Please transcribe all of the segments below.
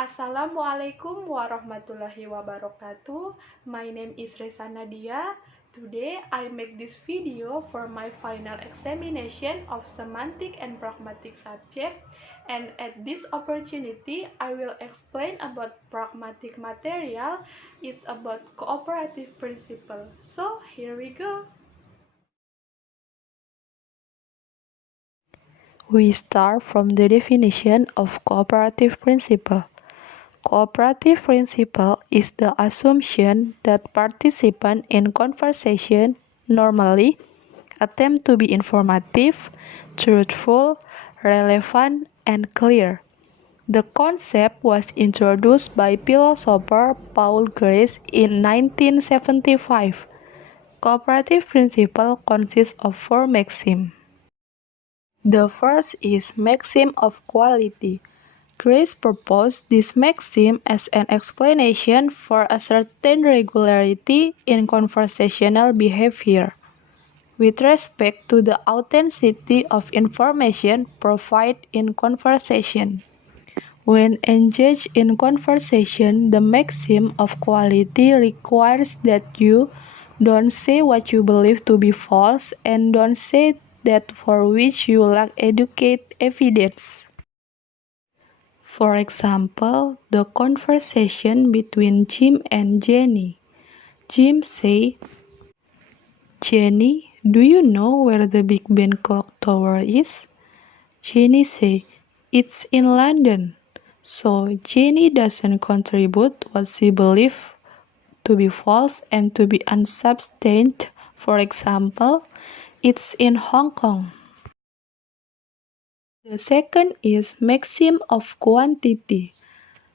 Assalamualaikum warahmatullahi wabarakatuh. My name is Resa Nadia. Today I make this video for my final examination of semantic and pragmatic subject, and at this opportunity I will explain about pragmatic material. It's about cooperative principle. So here we go. We start from the definition of cooperative principle. Cooperative principle is the assumption that participants in conversation normally attempt to be informative, truthful, relevant, and clear. The concept was introduced by philosopher Paul Grace in 1975. Cooperative principle consists of four maxims. The first is maxim of quality. Grace proposed this maxim as an explanation for a certain regularity in conversational behavior with respect to the authenticity of information provided in conversation. When engaged in conversation, the maxim of quality requires that you don't say what you believe to be false and don't say that for which you lack adequate evidence. For example, the conversation between Jim and Jenny. Jim say, "Jenny, do you know where the Big Ben clock tower is?" Jenny say, "It's in London." So Jenny doesn't contribute what she believes to be false and to be unsubstantiated. For example, it's in Hong Kong. The second is maxim of quantity.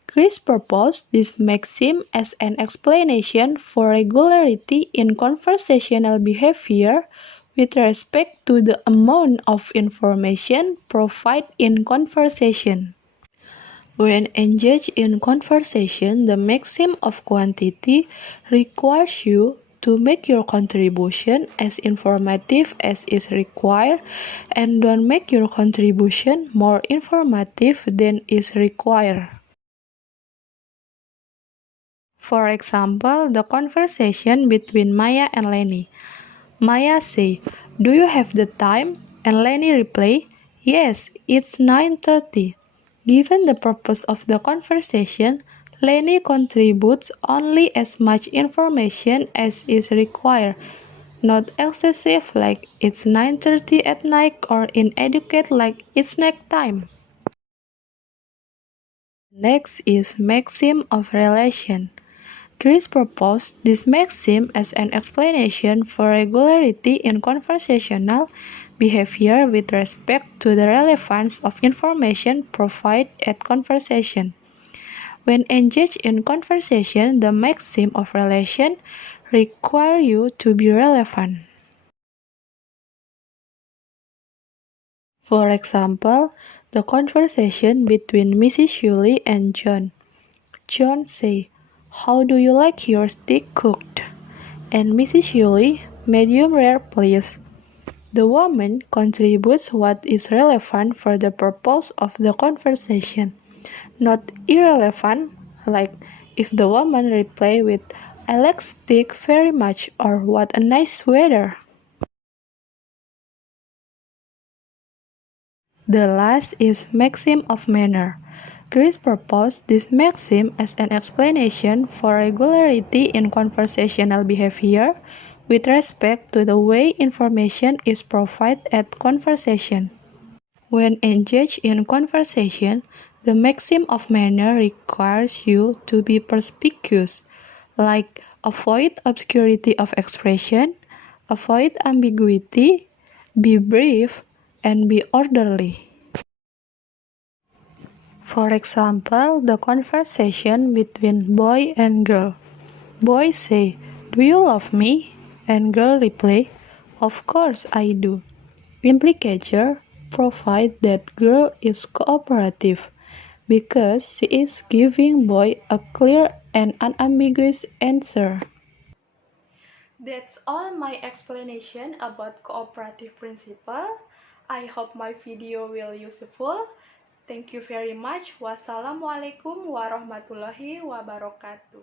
Grace proposed this maxim as an explanation for regularity in conversational behavior with respect to the amount of information provided in conversation. When engaged in conversation, the maxim of quantity requires you to make your contribution as informative as is required and don't make your contribution more informative than is required. For example, the conversation between Maya and Lenny. Maya say, "Do you have the time?" And Lenny reply, "Yes, it's 9:30. Given the purpose of the conversation, Lenny contributes only as much information as is required, not excessive like it's 9:30 at night or inadequate like it's night time. Next is maxim of relation. Grace proposed this maxim as an explanation for regularity in conversational behavior with respect to the relevance of information provided at conversation. When engaged in conversation, the maxim of relation requires you to be relevant. For example, the conversation between Mrs. Shirley and John. John say, "How do you like your steak cooked?" And Mrs. Shirley, "Medium rare, please." The woman contributes what is relevant for the purpose of the conversation, not irrelevant, like if the woman reply with, "I like steak very much," or "What a nice weather." The last is maxim of manner. Grace proposed this maxim as an explanation for regularity in conversational behavior with respect to the way information is provided at conversation. When engaged in conversation, the maxim of manner requires you to be perspicuous, like avoid obscurity of expression, avoid ambiguity, be brief, and be orderly. For example, the conversation between boy and girl. Boy say, "Do you love me?" And girl reply, "Of course I do." Implicator provide that girl is cooperative because she is giving boy a clear and unambiguous answer. That's all my explanation about cooperative principle. I hope my video will useful. Thank you very much. Wassalamualaikum warahmatullahi wabarakatuh.